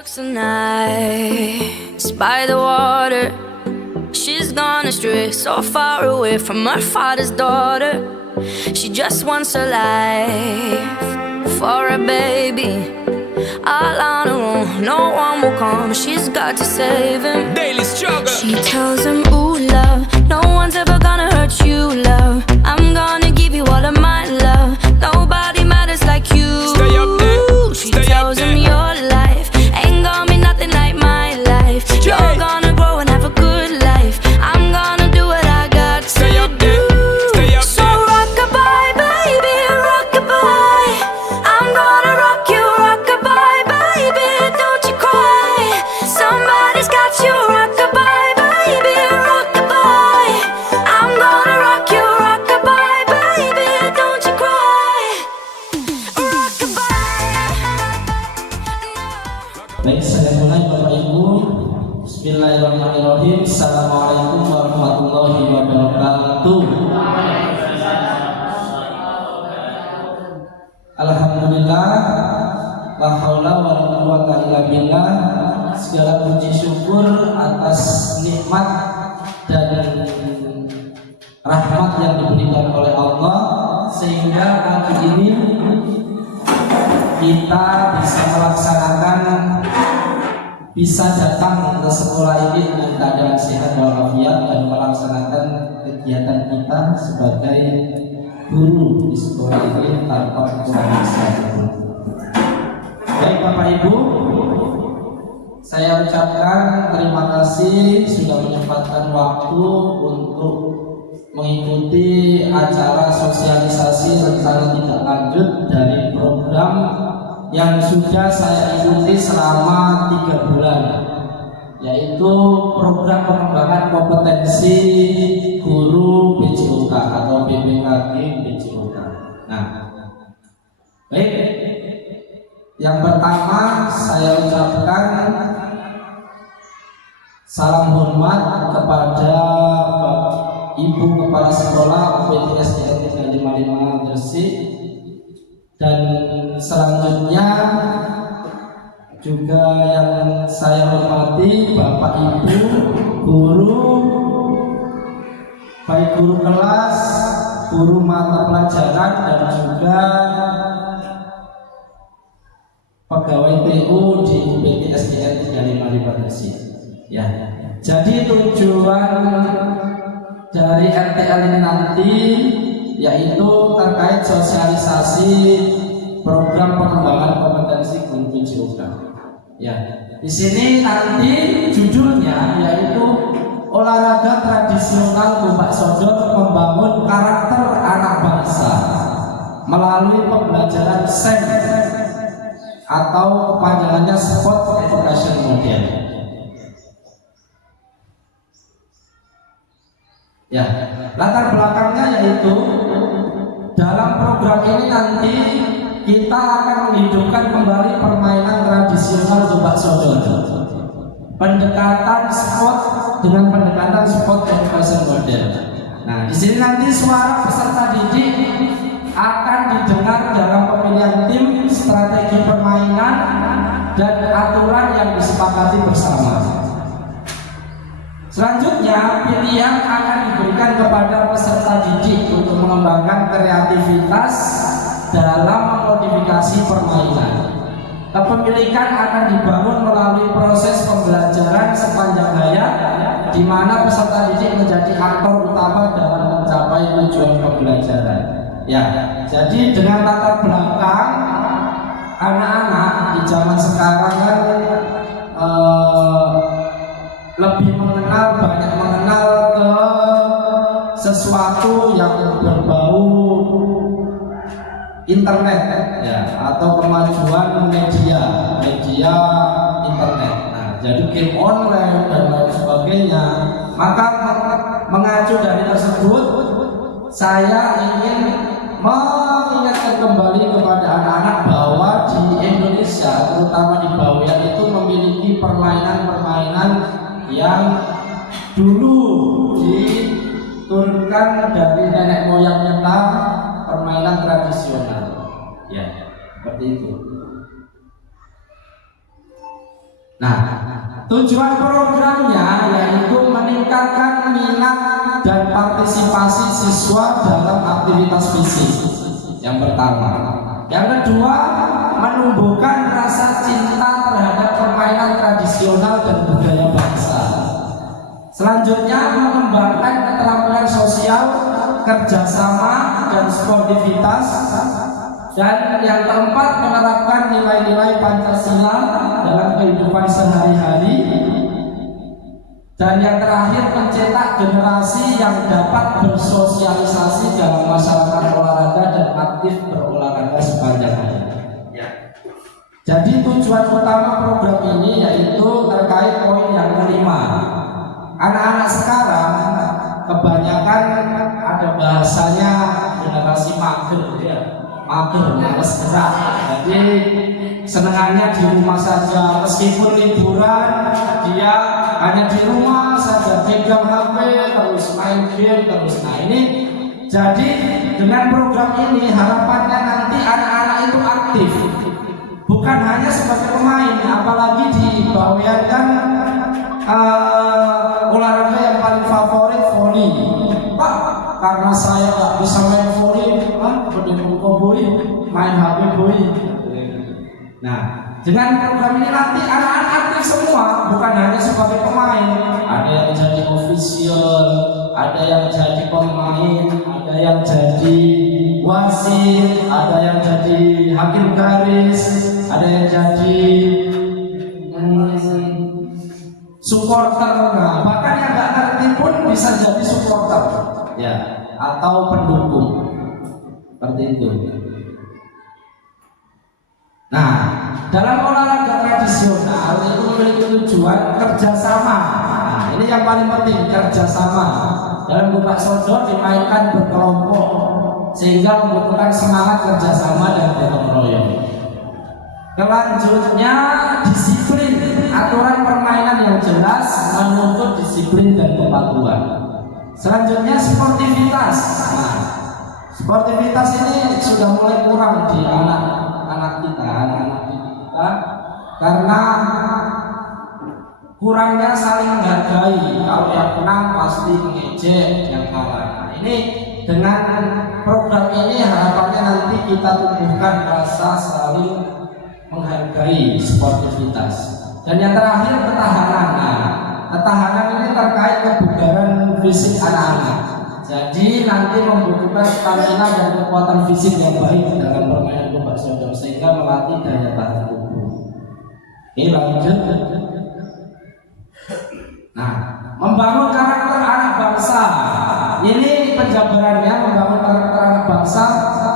works the nights by the water. She's gone astray, so far away from her father's daughter. She just wants a life for a baby. All on her own, no one will come. She's got to save him. Daily struggle. She tells him, ooh, love, no one's ever gonna hurt you, love. I'm gonna give you all of my love. Nobody matters like you. Stay up there. She Stay tells up him there. your life ain't gonna be nothing like my life. You're gonna grow and have a good life. I'm gonna do what I got to Stay up there. Stay up so there. rock-a-bye, baby, rock-a-bye. I'm gonna rock you, rock-a-bye, baby, don't you cry. Somebody's got you, rock-a-bye, baby, rock-a-bye. I'm gonna rock you, rock-a-bye, baby, don't you cry. Rock-a-bye. Baik, saya mulai Bapak Ibu. Bismillahirrahmanirrahim. Assalamualaikum warahmatullahi wabarakatuh. Alhamdulillah, la haula wala quwwata illa billah. Segala puji syukur atas nikmat dan rahmat yang diberikan oleh Allah sehingga pagi ini kita bisa datang ke sekolah ini dengan keadaan sehat walafiat dan melaksanakan kegiatan kita sebagai guru di sekolah ini tanpa kekurangan sedikitpun. Baik Bapak Ibu, saya ucapkan terima kasih sudah menyempatkan waktu untuk mengikuti acara sosialisasi rencana tindak lanjut dari program yang sudah saya ikuti selama 3 bulan, yaitu program pengembangan kompetensi guru BJOK atau BPKG BJOK. Nah, baik, yang pertama saya ucapkan salam hormat kepada Ibu Kepala Sekolah UPTSDN 355 Gresik, dan selanjutnya juga yang saya hormati Bapak Ibu guru, baik guru kelas, guru mata pelajaran, dan juga pegawai TU di UPTSDN 355 Gresik. Ya, jadi tujuan dari RTL ini nanti yaitu terkait sosialisasi program pengembangan kompetensi guru BJOK. Ya, di sini nanti judulnya yaitu olahraga tradisional Gombak Sodor membangun karakter anak bangsa melalui pembelajaran SEM atau kepanjangannya Sport Education Model. Ya, latar belakangnya yaitu dalam program ini nanti kita akan menghidupkan kembali permainan tradisional Gombak Sodor. Pendekatan sport dengan pendekatan sport education model. Nah, di sini nanti suara peserta didik akan didengar dalam pemilihan tim, strategi permainan, dan aturan yang disepakati bersama. Selanjutnya, pilihan akan diberikan kepada peserta didik untuk mengembangkan kreativitas dalam memodifikasi permainan. Kepemilikan akan dibangun melalui proses pembelajaran sepanjang hayat, di mana peserta didik menjadi aktor utama dalam mencapai tujuan pembelajaran. Ya, jadi dengan latar belakang anak-anak di zaman sekarang kan lebih banyak mengenal ke sesuatu yang berbau internet, ya, atau kemajuan media internet. Nah, jadi game online dan lain sebagainya. Maka mengacu dari tersebut, saya ingin mengingatkan kembali kepada anak-anak bahwa di Indonesia, terutama di Bawean, itu memiliki permainan-permainan yang dulu diturunkan dari nenek moyang kita, permainan tradisional. Ya, seperti itu. Nah, tujuan programnya yaitu meningkatkan minat dan partisipasi siswa dalam aktivitas fisik. Yang pertama. Yang kedua, menumbuhkan rasa cinta terhadap permainan tradisional dan budaya bangsa. Selanjutnya, mengembangkan keterampilan sosial, kerjasama, dan sportivitas. Dan yang keempat, menerapkan nilai-nilai Pancasila dalam kehidupan sehari-hari. Dan yang terakhir, mencetak generasi yang dapat bersosialisasi dalam masyarakat olahraga dan aktif berolahraga sepanjang hari. Jadi tujuan utama program ini yaitu terkait poin yang kelima. Anak-anak sekarang kebanyakan ada bahasanya generasi mager, ya. Mager, males gerak. Jadi senangannya di rumah saja, meskipun liburan dia hanya di rumah saja, pegang HP terus main game terus. Nah ini jadi dengan program ini harapannya nanti anak-anak itu aktif, bukan hanya sebagai pemain, apalagi dibawakan olahraga yang paling favorit volley. Pak, karena saya nggak bisa main volley, berdengkur boy, main HP boy. Nah, dengan program ini nanti anak-anak aktif semua, bukan hanya sebagai pemain. Ada yang jadi official, ada yang jadi pemain, ada yang jadi wasit, ada yang jadi hakim garis, ada yang jadi supporter. Nah, bahkan yang nggak ngerti pun bisa jadi supporter, ya, atau pendukung, seperti itu. Nah, dalam olahraga tradisional itu memiliki tujuan kerjasama. Nah, ini yang paling penting, kerjasama. Dalam buka sodor dimainkan berkelompok sehingga membutuhkan semangat kerjasama dan gotong royong. Kelanjutnya disiplin, aturan permainan yang jelas menuntut disiplin dan kepatuhan. Selanjutnya sportivitas. Nah, sportivitas ini sudah mulai kurang di anak-anak kita karena kurangnya saling menghargai. Kalau yang menang pasti mengejek yang kalah. Nah, ini dengan program ini harapannya nanti kita tumbuhkan rasa saling menghargai sportivitas. Dan yang terakhir ketahanan. Nah, ketahanan ini terkait kebugaran fisik anak-anak. Jadi nanti membutuhkan stamina dan kekuatan fisik yang baik dalam permainan bola sodor sehingga melatih daya tahan tubuh. Ini lanjut. Nah, membangun karakter anak bangsa. Ini penjabarannya, membangun karakter anak bangsa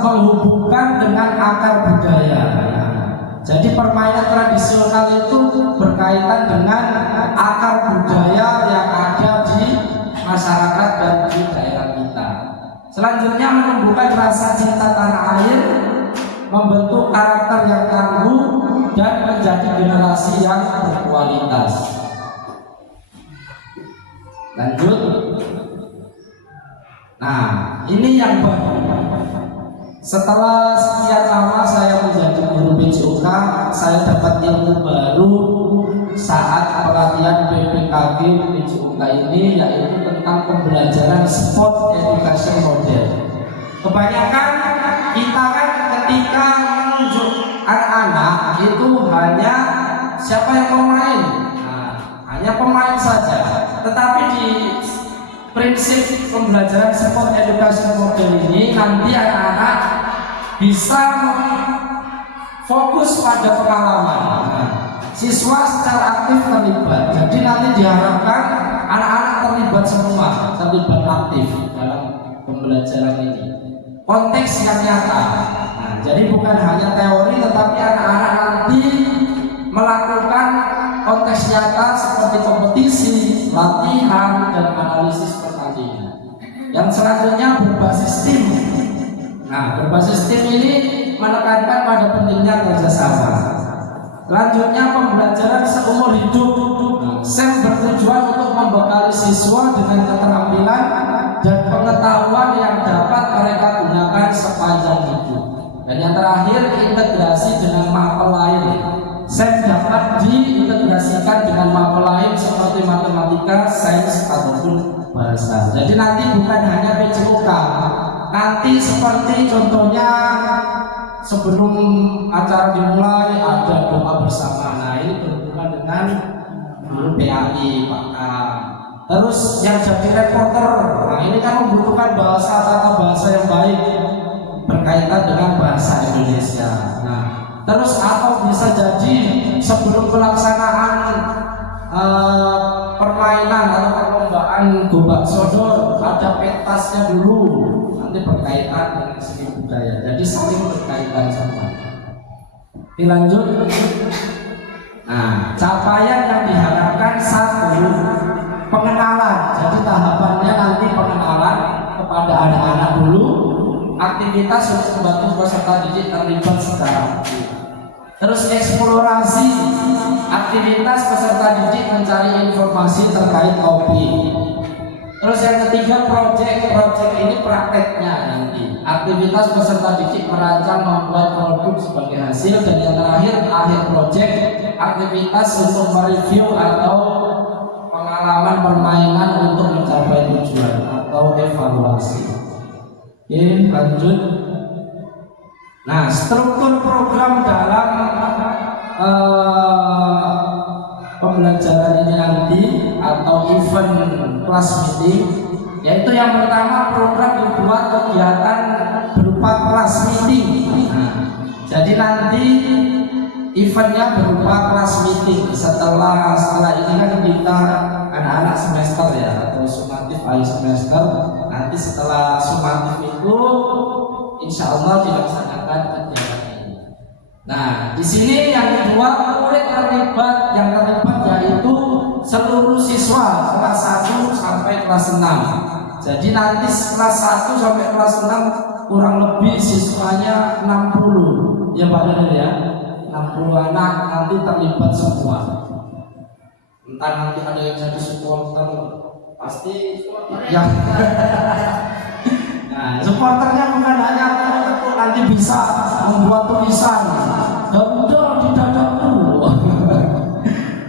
menghubungkan dengan akar budaya. Jadi permainan tradisional itu berkaitan dengan akar budaya yang ada di masyarakat dan di daerah kita. Selanjutnya menumbuhkan rasa cinta tanah air, membentuk karakter yang tangguh dan menjadi generasi yang berkualitas. Lanjut. Nah, ini yang baru. Setelah sekian lama saya menjadi guru PJOK, saya dapat ilmu baru saat pelatihan PPKG PJOK ini, yaitu tentang pembelajaran sport education model. Kebanyakan kita kan ketika menunjuk anak-anak itu hanya siapa yang pemain, nah, hanya pemain saja. Tetapi di prinsip pembelajaran sport education model ini nanti anak-anak bisa fokus pada pengalaman. Nah, siswa secara aktif terlibat. Jadi nanti diharapkan anak-anak terlibat semua, terlibat aktif dalam pembelajaran ini. Konteks yang nyata. Nah, jadi bukan hanya teori, tetapi anak-anak nanti melakukan konteks nyata seperti kompetisi, latihan, dan analisis pertandingan. Yang selanjutnya berbasis tim. Nah, berbasis tim ini menekankan pada pentingnya kerjasama. Selanjutnya pembelajaran seumur hidup. SEM bertujuan untuk membekali siswa dengan keterampilan dan pengetahuan yang dapat mereka gunakan sepanjang hidup. Dan yang terakhir integrasi dengan mapel lain. SEM dapat diintegrasikan matematika, sains ataupun bahasa. Jadi nanti bukan hanya PJOK, nanti seperti contohnya sebelum acara dimulai ada doa bersama. Nah ini berhubungan dengan guru PAI, Pak Kam. Terus yang jadi reporter, nah ini kan membutuhkan tata bahasa yang baik berkaitan dengan bahasa Indonesia. Nah, terus atau bisa jadi sebelum pelaksanaan permainan atau perlombaan gobak sodor ada pentasnya dulu, nanti berkaitan dengan seni budaya. Jadi saling berkaitan sama. Dilanjut. Nah, capaian yang diharapkan satu, pengenalan. Jadi tahapannya nanti pengenalan kepada anak-anak dulu, aktivitas untuk membantu peserta didik terlibat secara aktif. Terus eksplorasi, aktivitas peserta didik mencari informasi terkait kopi. Terus yang ketiga project ini prakteknya nanti. Aktivitas peserta didik merancang membuat produk sebagai hasil, dan yang terakhir akhir project aktivitas untuk mereview atau pengalaman permainan untuk mencapai tujuan atau evaluasi. Oke, lanjut. Nah, struktur program dalam pembelajaran ini nanti atau event class meeting, yaitu yang pertama program dibuat kegiatan berupa class meeting. Nah, jadi nanti eventnya berupa class meeting. Setelah ini kan kita anak-anak semester ya, atau sumatif akhir semester. Nanti setelah sumatif itu insya Allah dilaksanakan kegiatan ini. Nah, di sini yang kedua murid terlibat, yang terlibat yaitu seluruh siswa kelas 1 sampai kelas 6. Jadi nanti kelas 1 sampai kelas 6 kurang lebih siswanya 60. Ya Pak Daniel ya, 60 anak nanti terlibat semua. Entah nanti ada yang jadi supporter, pasti yang nah, supporternya bukan hanya nanti bisa membuat tulisan dodol di dadaku.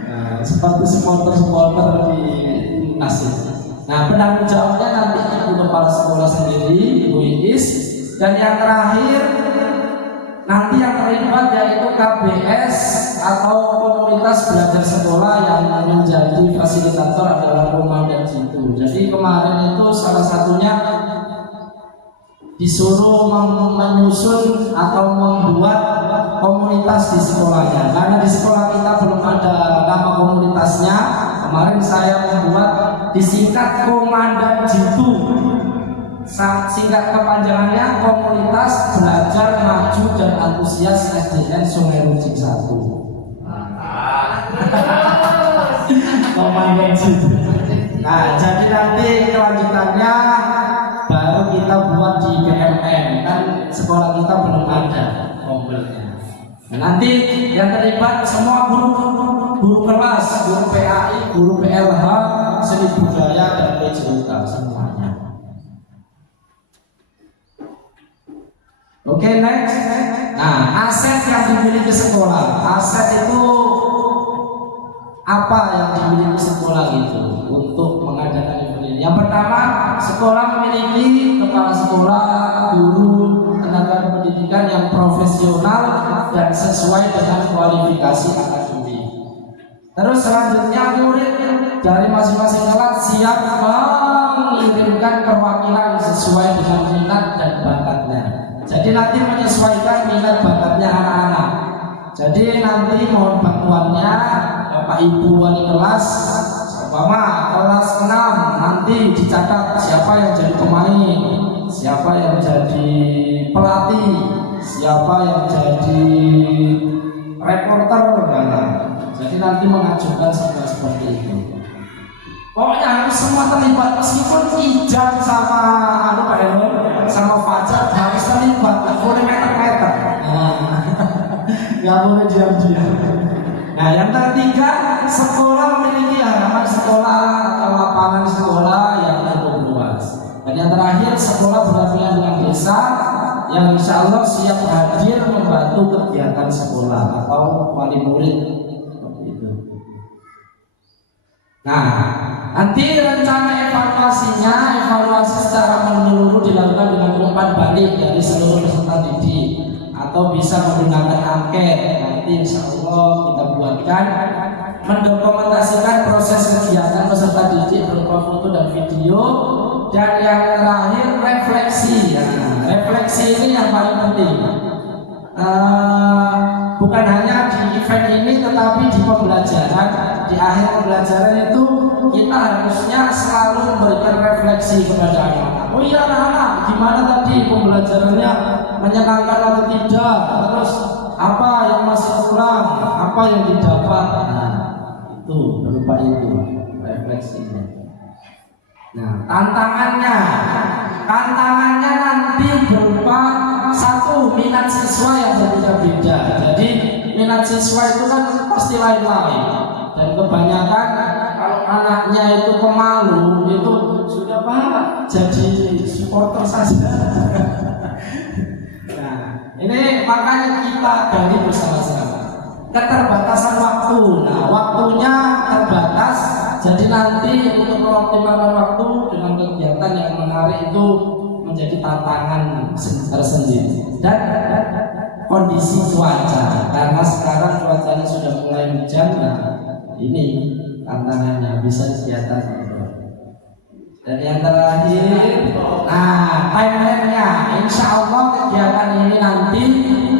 Nah, seperti supporter di Nasib. Nah, penanggung jawabnya nanti ibu kepala sekolah sendiri, Ibu Iis. Dan yang terakhir nanti yang terlibat yaitu KBS atau komunitas belajar sekolah yang menjadi fasilitator adalah komandan situ. Jadi kemarin itu salah satunya disuruh menyusun atau membuat komunitas di sekolahnya. Karena di sekolah kita belum ada nama komunitasnya, kemarin saya membuat disingkat Komandan Jitu. Singkat kepanjangannya Komunitas Belajar Maju dan Antusias SDN Sungai Runcing 1. Komandan Jitu. Nah, jadi nanti kelanjutannya baru kita buat di BMN, kan sekolah kita belum ada kompilnya. Nah, nanti yang terlibat semua guru kelas, guru PAI, guru PLH, seni budaya dan PJOK semuanya. Oke, next. Nah, aset yang dimiliki sekolah. Aset itu apa yang dimiliki sekolah itu untuk mengadakan event ini? Yang pertama, sekolah memiliki kepala sekolah, guru, tenaga pendidikan yang profesional dan sesuai dengan kualifikasi akademik. Terus selanjutnya murid dari masing-masing kelas siap mengirimkan perwakilan sesuai dengan minat dan bakatnya. Jadi nanti menyesuaikan minat bakatnya anak-anak. Jadi nanti mohon bantuannya Bapak Ibu wali kelas, umpama kelas 6 nanti dicatat siapa yang jadi pemain, siapa yang jadi pelatih, siapa yang jadi reporter. Nah, jadi nanti mengajukan seperti itu. Pokoknya harus semua terlibat, meskipun Ijam sama Pak Heron sama Fajar harus terlibat, nggak boleh meter-meter. Nggak boleh diam-diam. Nah, yang ketiga, sekolah memiliki halaman sekolah atau lapangan sekolah yang cukup luas. Dan yang terakhir, sekolah berdampingan dengan desa yang insya Allah siap hadir membantu kegiatan sekolah atau wali murid. Nah, Nanti rencana evaluasi secara menyeluruh dilakukan dengan umpan balik dari seluruh peserta didik atau bisa menggunakan angket. Nanti insya Allah kita buatkan mendokumentasikan proses kegiatan peserta didik berupa foto dan video, dan yang terakhir refleksi. Refleksi ini yang paling penting. Bukan hanya di event ini tetapi di pembelajaran, di akhir pembelajaran itu kita harusnya selalu memberikan refleksi kepada anak-anak. Oh iya anak-anak, gimana tadi pembelajarannya, menyenangkan atau tidak, terus apa yang masih kurang, apa yang didapat. Nah itu berupa itu refleksinya. Nah tantangannya nanti berupa satu, minat siswa yang berbeda-beda. Jadi minat siswa itu kan pasti lain-lain, dan kebanyakan kalau anaknya itu pemalu itu sudah jadi supporter saja. Nah ini makanya kita gali bersama-sama. Keterbatasan waktu, nah waktunya terbatas, jadi nanti untuk mengoptimalkan waktu dengan kegiatan yang menarik itu menjadi tantangan tersendiri. Dan kondisi cuaca, karena sekarang cuacanya sudah mulai hujan, nah ini tantangannya bisa kelihatan. Dan yang terakhir, nah timeline-nya, insya Allah kegiatan ini nanti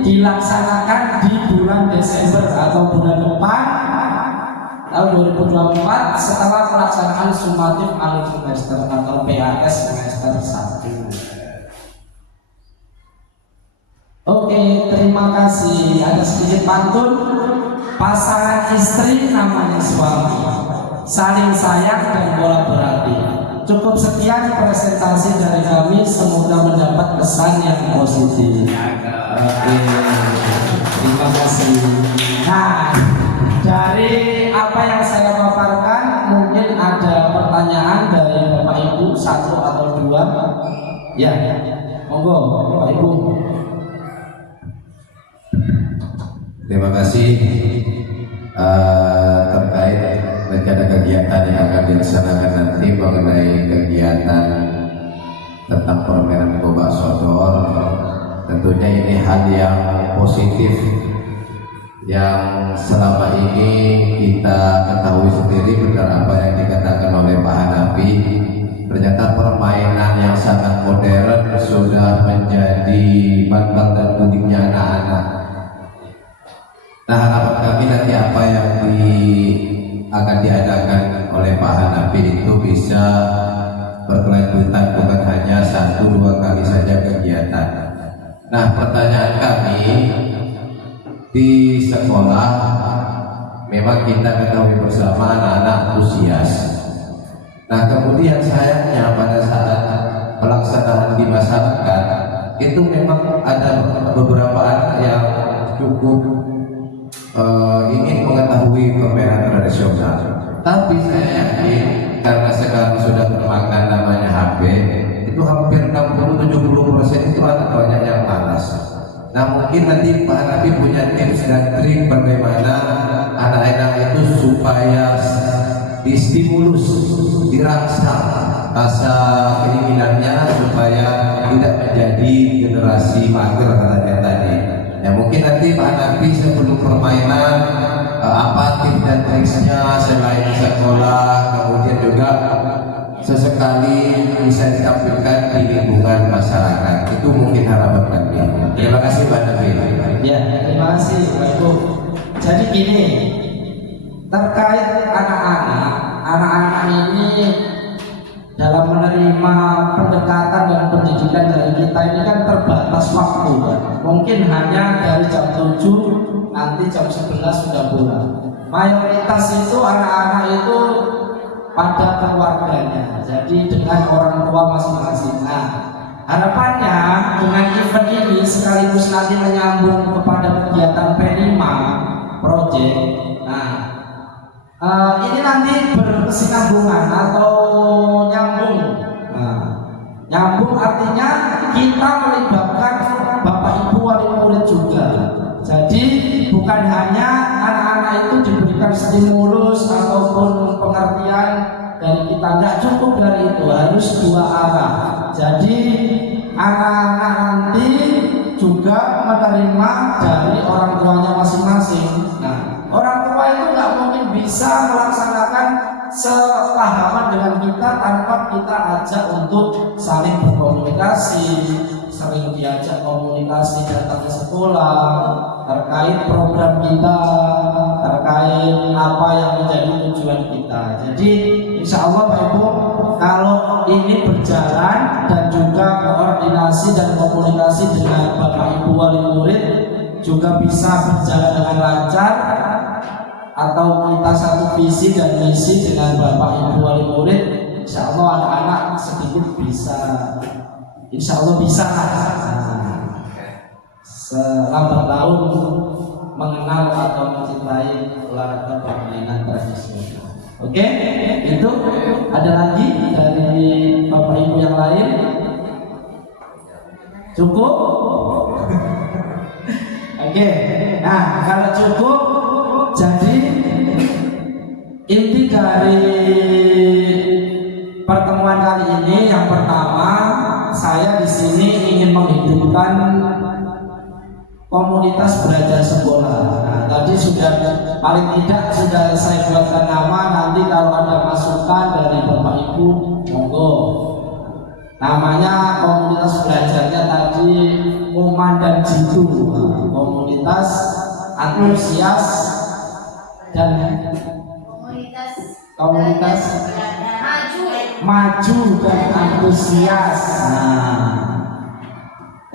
dilaksanakan di bulan Desember atau bulan depan tahun 2024 setelah pelaksanaan sumatif akhir semester atau PAS semester 1. Oke, terima kasih. Ada sedikit pantun. Pasangan istri namanya suami, saling sayang dan kolaboratif. Cukup sekian presentasi dari kami, semoga mendapat kesan yang positif. Oke, terima kasih. Nah, dari apa yang saya paparkan, mungkin ada pertanyaan dari Bapak Ibu, satu atau dua. Ya, monggo Bapak Ibu. Terima kasih. Terkait rencana kegiatan yang akan dilaksanakan nanti mengenai kegiatan tentang permainan Gobak Sodor, tentunya ini hal yang positif yang selama ini kita ketahui sendiri, benar apa yang dikatakan oleh Pak Hanafi. Ternyata permainan yang sangat modern sudah menjadi bakal dan budingnya anak-anak. Nah, harapan kami nanti apa yang akan diadakan oleh Pak Hanafi itu bisa berkelanjutan, bukan hanya 1-2 kali saja kegiatan. Nah, pertanyaan kami, di sekolah memang kita ketahui bersama anak-anak antusias. Nah, kemudian sayangnya pada saat pelaksanaan di masyarakat itu memang ada beberapa anak yang cukup ingin mengetahui permainan tradisional, tapi saya yakin karena sekarang sudah termakan namanya HP, itu hampir 60-70% itu anak banyak yang malas. Nah, mungkin nanti Pak Hanafi punya tips dan trik bagaimana anak-anak itu supaya distimulus, dirangsang rasa keinginannya supaya tidak menjadi generasi mager katanya tadi. Ya, mungkin nanti Pak Hanafi sebelum permainan apa tips dan triksnya selain sekolah, kemudian juga sesekali bisa ditampilkan di lingkungan masyarakat. Itu mungkin harapan kami. Terima kasih Pak Hanafi. Ya, terima kasih Pak Ibu. Jadi gini, terkait anak-anak ini dalam menerima pendekatan dan pendidikan dari kita ini kan terbatas waktu kan? Mungkin hanya dari jam 7 nanti jam 11 sudah pulang. Mayoritas itu anak-anak itu pada keluarganya, jadi dengan orang tua masing-masing. Nah, harapannya dengan event ini sekaligus nanti menyambung kepada kegiatan P5 project. Nah, ini nanti berkesinambungan atau nyambung. Nah, nyambung artinya kita melibatkan Bapak Ibu wali murid juga. Jadi bukan hanya anak-anak itu diberikan stimulus ataupun pengertian dari kita kita. Nggak cukup dari itu, harus dua arah. Jadi anak-anak nanti juga menerima dari orang tuanya masing-masing. Nah, orang tua itu nggak mungkin bisa melaksanakan sepahaman dengan kita tanpa kita ajak untuk saling berkomunikasi, sering diajak komunikasi datang ke sekolah terkait program kita, terkait apa yang menjadi tujuan kita. Jadi insya Allah Pak Ibu, kalau ini berjalan dan juga koordinasi dan komunikasi dengan Bapak Ibu wali murid juga bisa berjalan dengan lancar, atau kita satu visi dan misi dengan Bapak Ibu wali murid, insya Allah anak-anak sedikit bisa, insya Allah bisa selambat laun mengenal atau mencintai olahraga permainan tradisional. Oke, itu ada lagi dari Bapak Ibu yang lain? Cukup? Oke, nah kalau cukup, jadi inti dari pertemuan kali ini yang pertama, saya di sini ingin menghidupkan komunitas belajar sekolah. Nah, tadi sudah paling tidak sudah saya buatkan nama. Nanti kalau ada masukan dari Bapak Ibu, monggo. Namanya komunitas belajarnya tadi Oman dan Jitu. Nah, komunitas antusias dan komunitas maju dan antusias. Nah,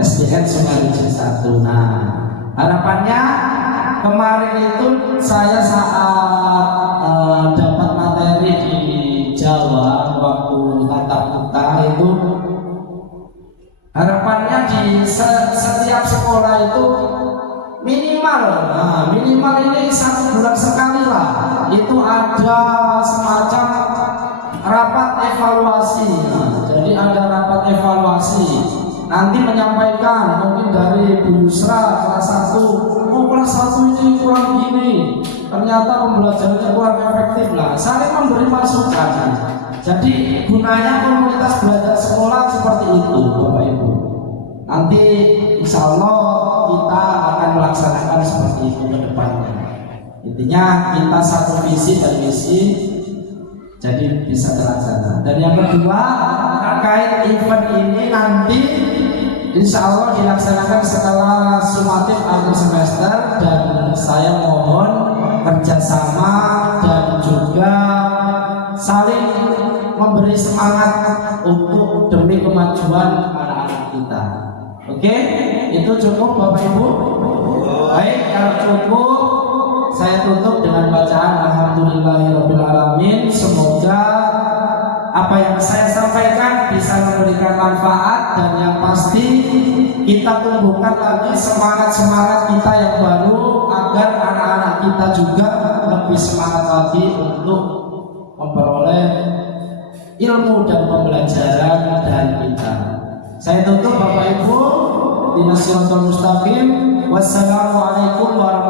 SDN Sungai Ujung 1. Nah, harapannya kemarin itu saya saat dapat materi di Jawa waktu tatap muka itu, harapannya di setiap sekolah itu minimal ini 1 bulan sekali lah itu ada semacam rapat evaluasi. Nah, jadi ada rapat evaluasi, nanti menyampaikan mungkin dari Bu Yusra kelas 1, kelas 1 ini kurang gini, ternyata pembelajarannya kurang efektif. Lah, saling memberi masukan. Jadi gunanya komunitas belajar sekolah seperti itu Bapak Ibu. Nanti insya Allah kita akan melaksanakan seperti itu ke depannya. Intinya kita satu visi dan misi, jadi bisa terlaksana. Dan yang kedua, terkait event ini nanti insya Allah dilaksanakan setelah sumatif akhir semester, dan saya mohon kerjasama dan juga saling memberi semangat untuk demi kemajuan anak-anak kita. Oke, itu cukup Bapak Ibu. Baik, kalau cukup saya tutup dengan bacaan Alhamdulillahirabbil alamin. Semoga apa yang saya sampaikan bisa memberikan manfaat, dan yang pasti kita tumbuhkan lagi semangat kita yang baru agar anak-anak kita juga lebih semangat lagi untuk memperoleh ilmu dan pembelajaran dari kita. Saya tutup Bapak Ibu, Dinasiratul Mustaqim. Wassalamualaikum warahmatullahi wabarakatuh.